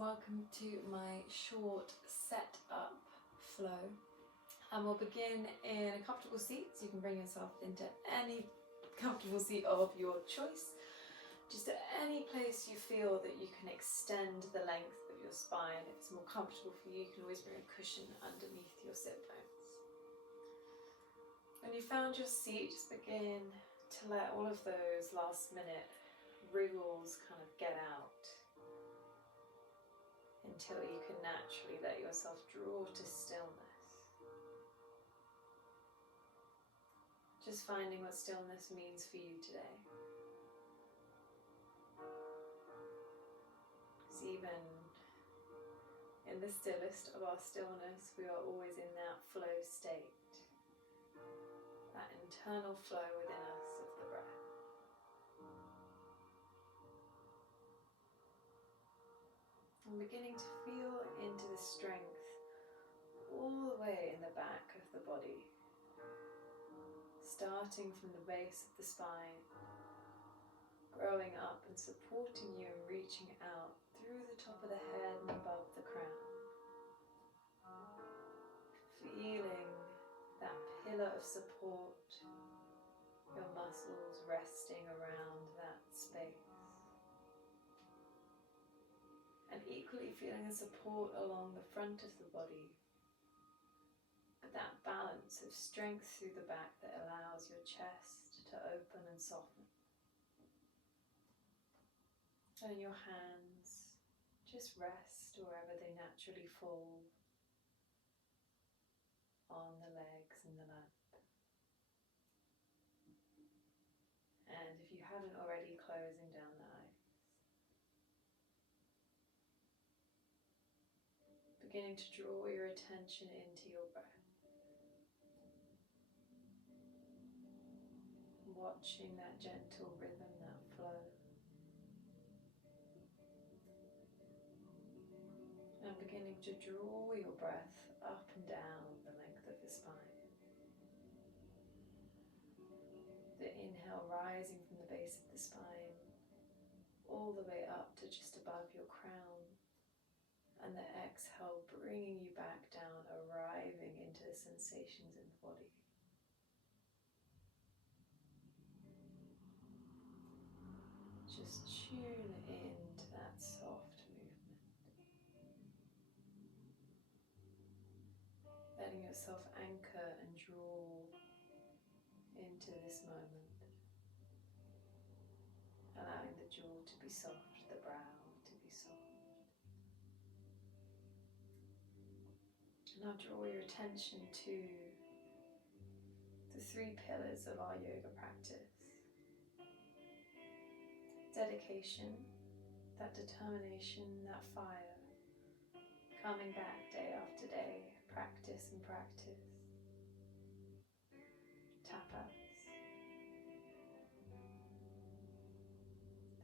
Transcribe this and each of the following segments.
welcome to my short set-up flow. And we'll begin in a comfortable seat, so you can bring yourself into any comfortable seat of your choice. Just at any place you feel that you can extend the length of your spine. If it's more comfortable for you, you can always bring a cushion underneath your sit bones. When you found your seat, just begin to let all of those last minute wriggles kind of get out until you can naturally let yourself draw to stillness. Just finding what stillness means for you today. Because even in the stillest of our stillness, we are always in that flow state, that internal flow within us of the breath. I'm beginning to feel into the strength all the way in the back of the body, starting from the base of the spine, growing up and supporting you and reaching out through the top of the head and above the crown. Feeling that pillar of support, your muscles resting around that space. And equally feeling the support along the front of the body, but that balance of strength through the back that allows your chest to open and soften. And your hands just rest wherever they naturally fall, on the legs and the lap. And if you haven't already, closing down the eyes. Beginning to draw your attention into your breath. Watching that gentle rhythm, that flow. And beginning to draw your breath up and down the length of the spine. The inhale rising from the base of the spine all the way up to just above your crown. And the exhale bringing you back down, arriving into the sensations in the body. Just tune into that soft movement. Letting yourself anchor and draw into this moment. Allowing the jaw to be soft, the brow to be soft. Now draw your attention to the three pillars of our yoga practice. Dedication, that determination, that fire, coming back day after day, practice and practice. Tapas,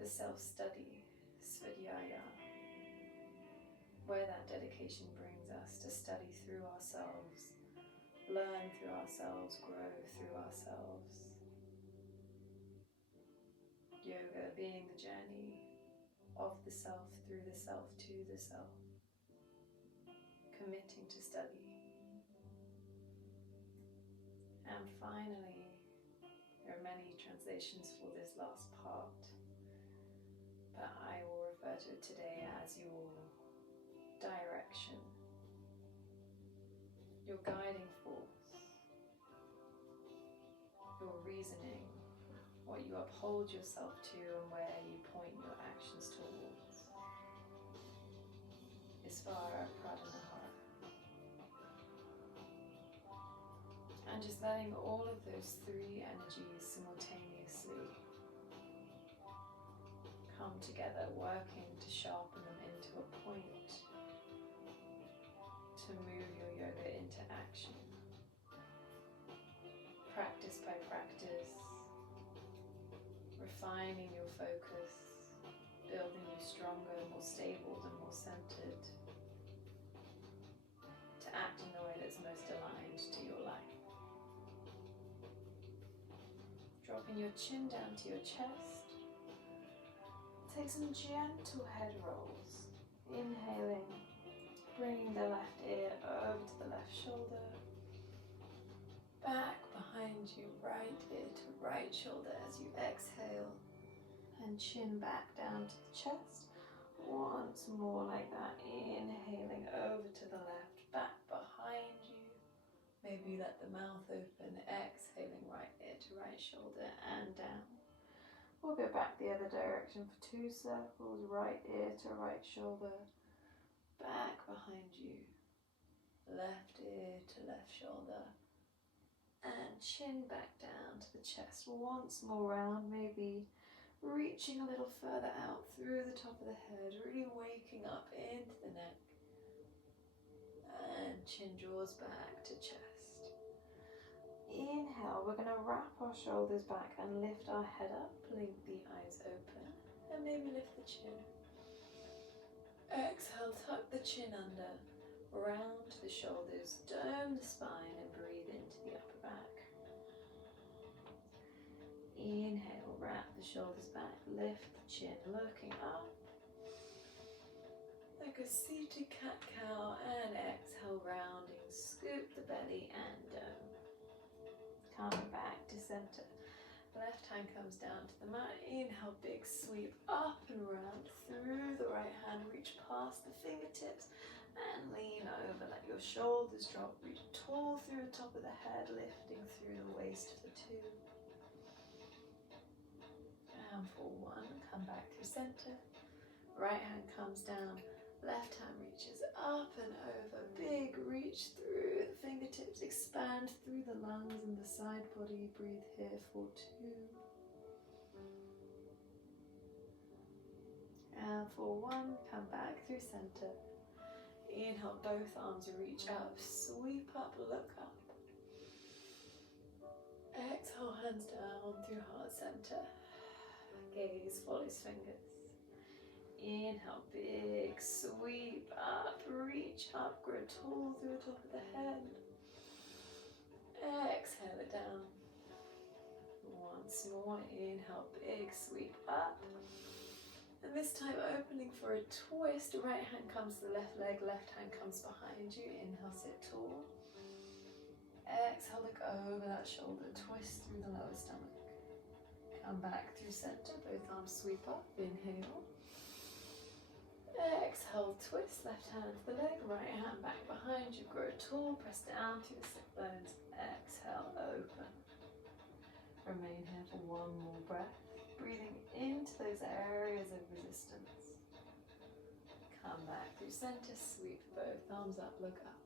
the self-study, svadhyaya, where that dedication brings us to study through ourselves, learn through ourselves, grow through ourselves. Yoga being the journey of the self, through the self, to the self. Committing to study. And finally, there are many translations for this last part, but I will refer to it today as your direction, your guiding force, your reasoning, what you uphold yourself to and where you point your actions towards. Isvara Pradhanahara. And just letting all of those three energies simultaneously come together, working to sharpen them into a point to move your yoga into action. Practice by practice, refining your focus, building you stronger, more stable and more centered, to act in the way that's most aligned to your life. Dropping your chin down to your chest. Take some gentle head rolls. Inhaling, bringing the left ear over to the left shoulder. Back behind you, right ear to right shoulder as you exhale. And chin back down to the chest. Once more like that. Inhaling over to the left, back behind you. Maybe let the mouth open, exhaling right ear to right shoulder and down. We'll go back the other direction for 2 circles, right ear to right shoulder, back behind you, left ear to left shoulder, and chin back down to the chest. Once more round, maybe reaching a little further out through the top of the head, really waking up into the neck, and chin draws back to chest. Inhale, we're going to wrap our shoulders back and lift our head up, blink the eyes open, and maybe lift the chin. Exhale, tuck the chin under, round the shoulders, dome the spine, and breathe into the upper back. Inhale, wrap the shoulders back, lift the chin, looking up, like a seated cat-cow, and exhale, rounding, scoop the belly and dome. Coming back to center. Left hand comes down to the mat. Inhale, big sweep up and round through the right hand. Reach past the fingertips and lean over. Let your shoulders drop. Reach tall through the top of the head, lifting through the waist for 2. And for 1, come back through center. Right hand comes down. Left hand reaches up and over. Big reach through the fingertips. Expand through the lungs and the side body. Breathe here for 2. And for 1, come back through center. Inhale, both arms reach up. Sweep up, look up. Exhale, hands down through heart center. Gaze follows fingers. Inhale, big sweep up, reach up, grow tall through the top of the head. Exhale it down. Once more, inhale, big sweep up. And this time opening for a twist. Right hand comes to the left leg, left hand comes behind you. Inhale, sit tall. Exhale, look over that shoulder, twist through the lower stomach. Come back through center, both arms sweep up, inhale. Exhale, twist, left hand to the leg, right hand back behind you, grow tall, press down through the sit bones, exhale, open. Remain here for 1 more breath, breathing into those areas of resistance. Come back through center, sweep both arms up, look up.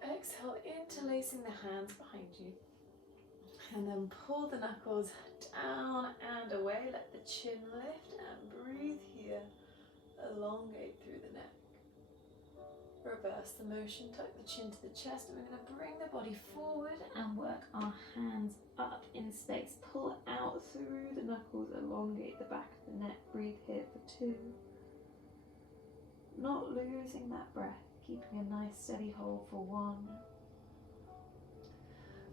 Exhale, interlacing the hands behind you. And then pull the knuckles down and away, let the chin lift and breathe here. Elongate through the neck. Reverse the motion, tuck the chin to the chest, and we're going to bring the body forward and work our hands up in space. Pull out through the knuckles, elongate the back of the neck. Breathe here for 2. Not losing that breath, keeping a nice steady hold for 1.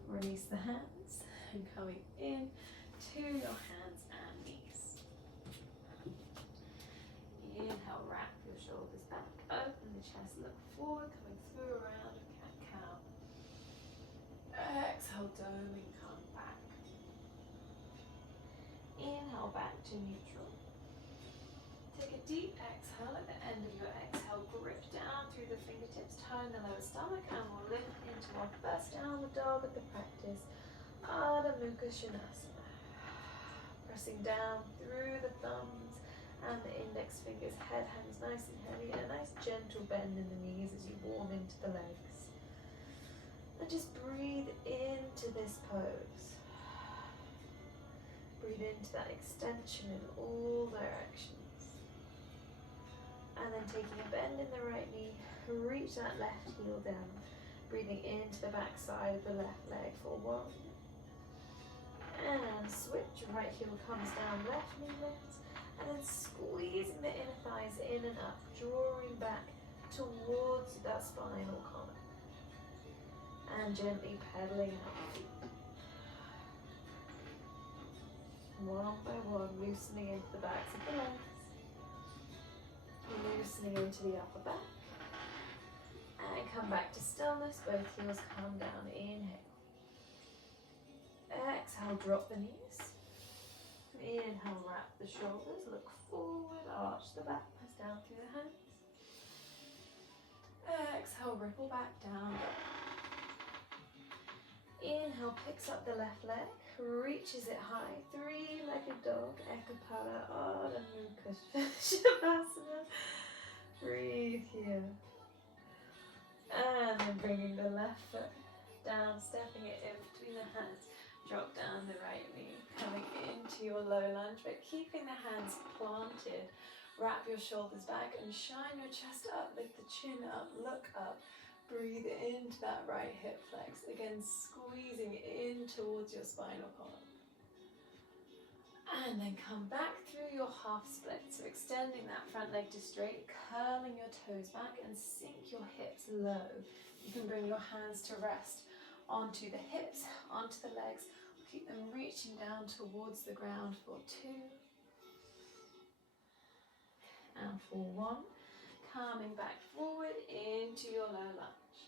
Release the hands and coming in to your hands and knees. Inhale, wrap your shoulders back, open the chest, look forward, coming through around cat-cow. Exhale, dome and come back. Inhale, back to neutral. Take a deep exhale. At the end of your exhale, grip down through the fingertips, tone the lower stomach, and we'll lift into our first downward dog of the practice, Ardha Mukha Svanasana. Pressing down through the thumbs and the index fingers, head hangs nice and heavy, and a nice gentle bend in the knees as you warm into the legs. And just breathe into this pose. Breathe into that extension in all directions. And then taking a bend in the right knee, reach that left heel down. Breathing into the back side of the left leg for 1. And switch, right heel comes down, left knee lifts. And then squeezing the inner thighs in and up, drawing back towards that spinal column. And gently pedaling out. One by one, loosening into the backs of the legs. into the upper back. And come back to stillness, both heels come down, inhale. Exhale, drop the knees. Inhale, wrap the shoulders, look forward, arch the back, press down through the hands. Exhale, ripple back down. Inhale, picks up the left leg, reaches it high, three-legged dog, Ekapala, Ardha Mukha Shavasana. Breathe here. And then bringing the left foot down, stepping it in between the hands. Drop down the right knee, coming into your low lunge, but keeping the hands planted. Wrap your shoulders back and shine your chest up, lift the chin up, look up. Breathe into that right hip flex. Again, squeezing in towards your spinal column. And then come back through your half split. So extending that front leg to straight, curling your toes back and sink your hips low. You can bring your hands to rest onto the hips, onto the legs. Keep them reaching down towards the ground for 2. And for 1. Coming back forward into your low lunge.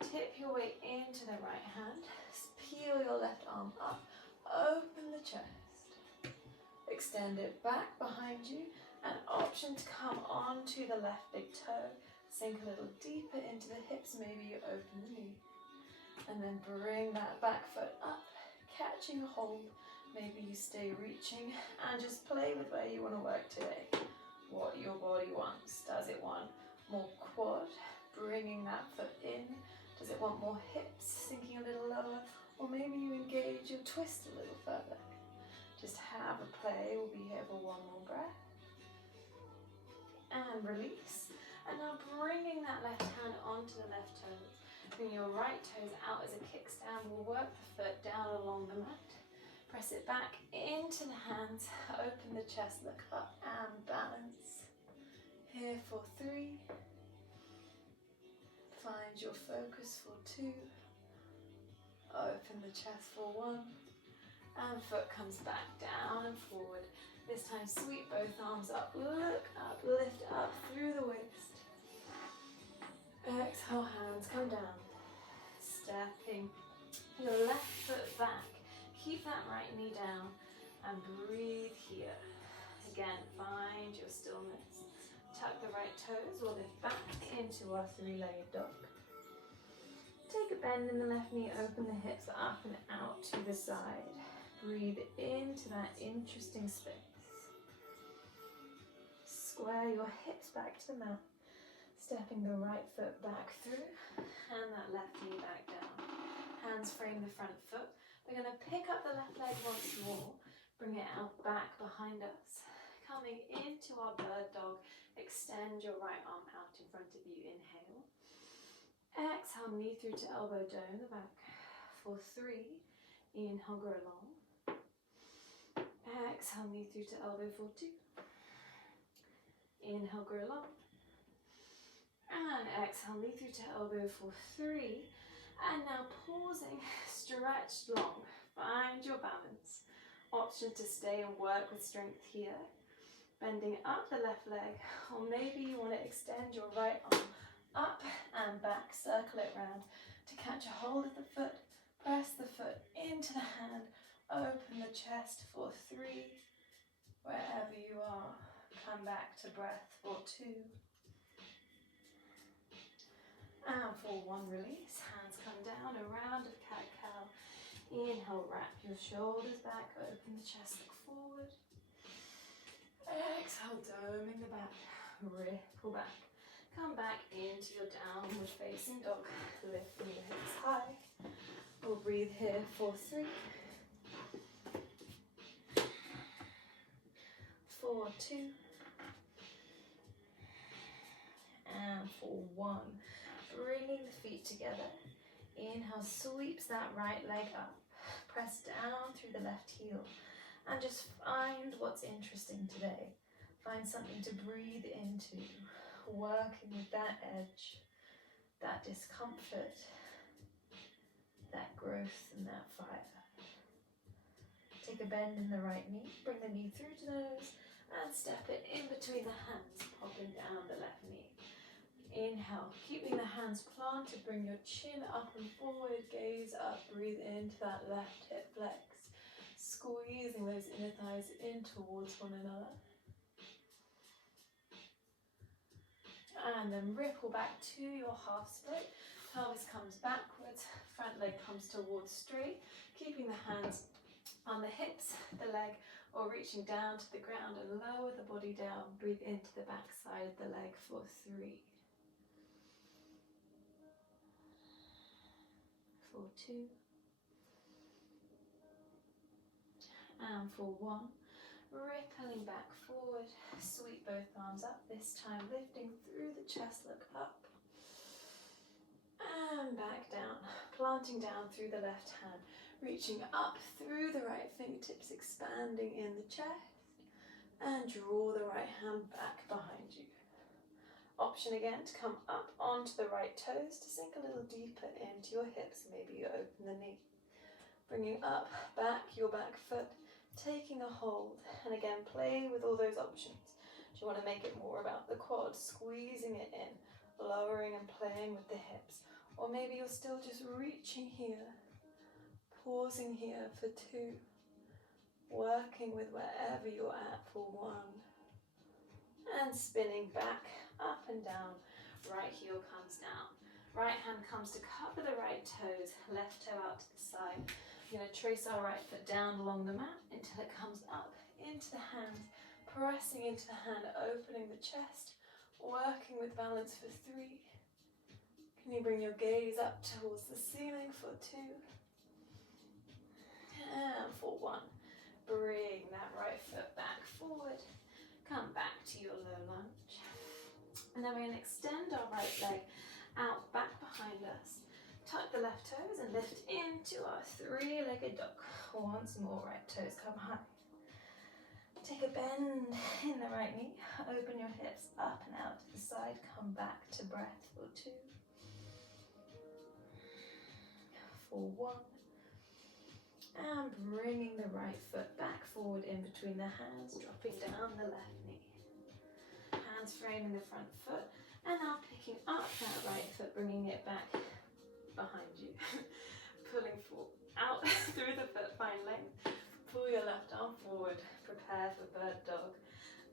Tip your weight into the right hand. Peel your left arm up. Open the chest. Extend it back behind you. An option to come onto the left big toe. Sink a little deeper into the hips. Maybe you open the knee. And then bring that back foot up. Catching a hold. Maybe you stay reaching. And just play with where you want to work today. What your body wants. Does it want more quad? Bringing that foot in. Does it want more hips? Sinking a little lower. Or maybe you engage your twist a little further. Just have a play. We'll be here for 1 more breath. And release. And now bringing that left hand onto the left toes. Bring your right toes out as a kickstand. We'll work the foot down along the mat. Press it back into the hands. Open the chest, look up and balance. Here for 3. Find your focus for 2. Open the chest for 1. And foot comes back down and forward. This time sweep both arms up, look up, lift up through the waist. Exhale, hands come down. Stepping your left foot back. Keep that right knee down and breathe here. Again, find your stillness. Tuck the right toes or lift back into our three-legged dog. Take a bend in the left knee, open the hips up and out to the side. Breathe into that interesting space. Square your hips back to the mat. Stepping the right foot back through and that left knee back down. Hands frame the front foot. We're going to pick up the left leg once more. Bring it out back behind us. Coming into our bird dog. Extend your right arm out in front of you. Inhale. Exhale, knee through to elbow, dome the back. For 3. Inhale, grow long. Exhale, knee through to elbow for 2. Inhale, grow long. And exhale, knee through to elbow for 3. And now pausing, stretch long. Find your balance. Option to stay and work with strength here. Bending up the left leg, or maybe you want to extend your right arm up and back, circle it round to catch a hold of the foot, press the foot into the hand, open the chest for 3, wherever you are, come back to breath for 2, and for 1, release, hands come down, a round of cat-cow, inhale, wrap your shoulders back, open the chest, look forward, exhale, doming the back, ripple back. Come back into your downward facing dog, lifting your hips high. We'll breathe here for 3, 4, 2, and for 1. Bringing the feet together. Inhale, sweeps that right leg up. Press down through the left heel. And just find what's interesting today. Find something to breathe into. Working with that edge, that discomfort, that growth and that fire. Take a bend in the right knee, bring the knee through to the nose and step it in between the hands, popping down the left knee. Inhale, keeping the hands planted, bring your chin up and forward, gaze up, breathe into that left hip flex, squeezing those inner thighs in towards one another. And then ripple back to your half split, pelvis comes backwards, front leg comes towards straight, keeping the hands on the hips, the leg, or reaching down to the ground and lower the body down. Breathe into the back side of the leg for 3, for 2, and for 1. Rippling back forward, sweep both arms up, this time lifting through the chest, look up, and back down, planting down through the left hand, reaching up through the right fingertips, expanding in the chest, and draw the right hand back behind you. Option again to come up onto the right toes, to sink a little deeper into your hips, maybe you open the knee. Bringing up, back, your back foot, taking a hold, and again play with all those options. Do you want to make it more about the quad, squeezing it in, lowering and playing with the hips, or maybe you're still just reaching here, pausing here for 2, working with wherever you're at for 1, and spinning back, up and down, right heel comes down, right hand comes to cover the right toes, left toe out to the side. We're going to trace our right foot down along the mat until it comes up into the hand, pressing into the hand, opening the chest, working with balance for 3. Can you bring your gaze up towards the ceiling for 2? And for 1. Bring that right foot back forward, come back to your low lunge. And then we're going to extend our right leg out back behind us. Tuck the left toes and lift into our 3-legged dog. Once more, right toes come high. Take a bend in the right knee. Open your hips up and out to the side. Come back to breath for 2. For 1. And bringing the right foot back forward in between the hands, dropping down the left knee. Hands framing the front foot. And now picking up that right foot, bringing it back behind you, pulling out through the foot, find length, pull your left arm forward, prepare for bird dog,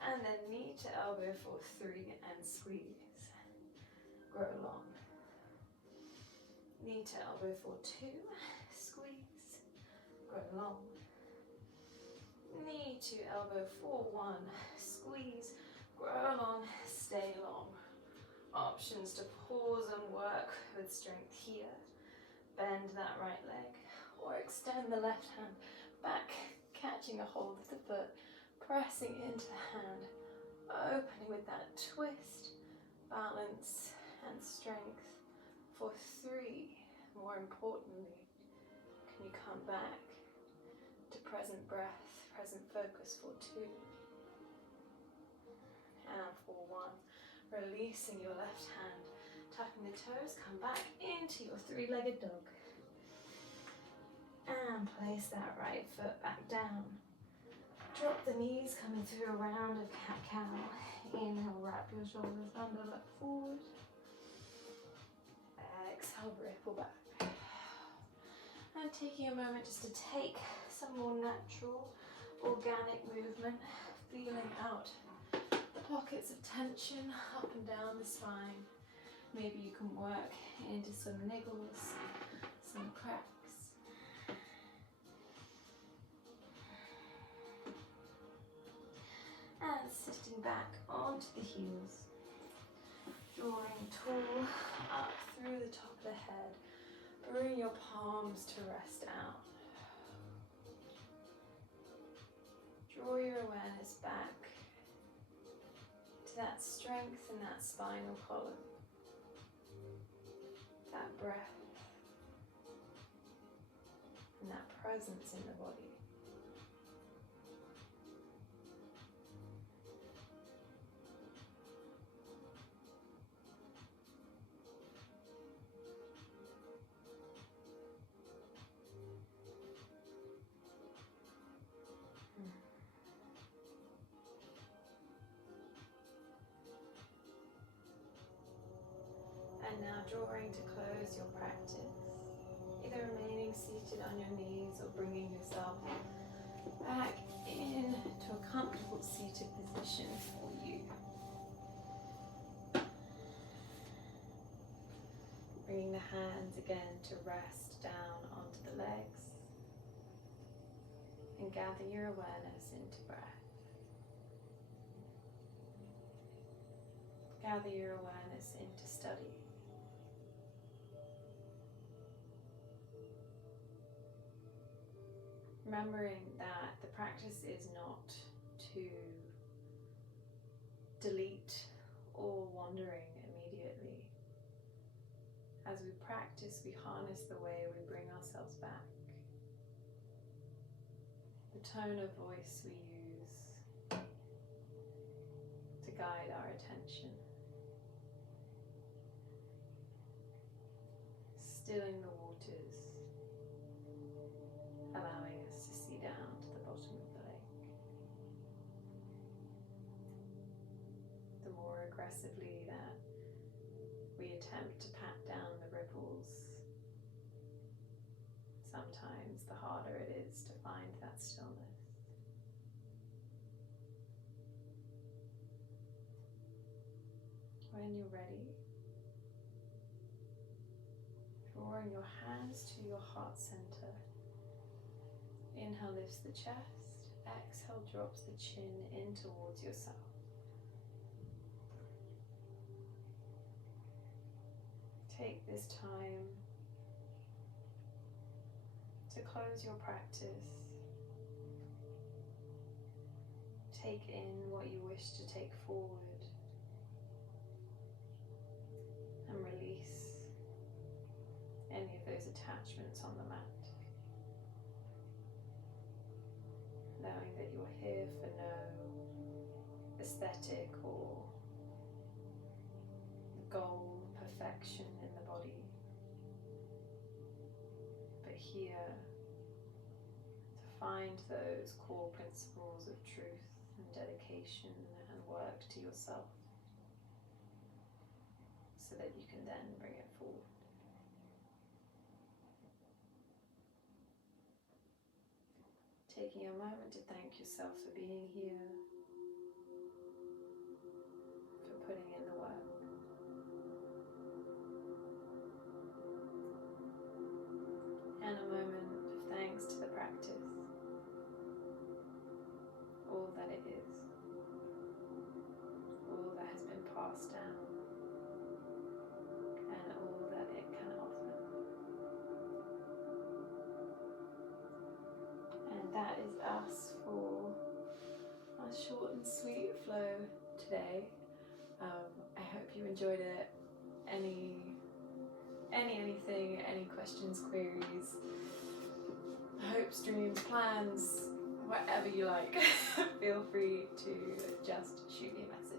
and then knee to elbow for 3 and squeeze, grow long, knee to elbow for 2, squeeze, grow long, knee to elbow for 1, squeeze, grow long, stay long. Options to pause and work with strength here. Bend that right leg, or extend the left hand back, catching a hold of the foot, pressing into the hand, opening with that twist, balance and strength for 3. More importantly, can you come back to present breath, present focus for 2, and for 1. Releasing your left hand, tucking the toes, come back into your 3-legged dog. And place that right foot back down. Drop the knees, coming through a round of cat-cow. Inhale, wrap your shoulders under, look forward. Exhale, ripple back. And taking a moment just to take some more natural, organic movement, feeling out pockets of tension up and down the spine. Maybe you can work into some niggles, some cracks. And sitting back onto the heels, drawing tall up through the top of the head. Bring your palms to rest out. Draw your awareness back to that strength in that spinal column, that breath, and that presence in the body. And now drawing to close your practice, either remaining seated on your knees or bringing yourself back into a comfortable seated position for you. Bringing the hands again to rest down onto the legs and gather your awareness into breath. Gather your awareness into study. Remembering that the practice is not to delete all wandering immediately. As we practice, we harness the way we bring ourselves back. The tone of voice we use to guide our attention. Stilling the waters, allowing us to see down to the bottom of the lake. The more aggressively that we attempt to pat down the ripples, sometimes the harder it is to find that stillness. When you're ready, drawing your hands to your heart center. Inhale lifts the chest, exhale drops the chin in towards yourself. Take this time to close your practice. Take in what you wish to take forward and release any of those attachments on the mat. Knowing that you're here for no aesthetic or goal, perfection in the body, but here to find those core principles of truth and dedication and work to yourself so that you can then bring it forward. Taking a moment to thank yourself for being here, for putting in the work. And a moment of thanks to the practice, all that it is, all that has been passed down, and all that it can offer. And that is us for our short and sweet flow today. I hope you enjoyed it. Anything, any questions, queries, hopes, dreams, plans, whatever you like, feel free to just shoot me a message.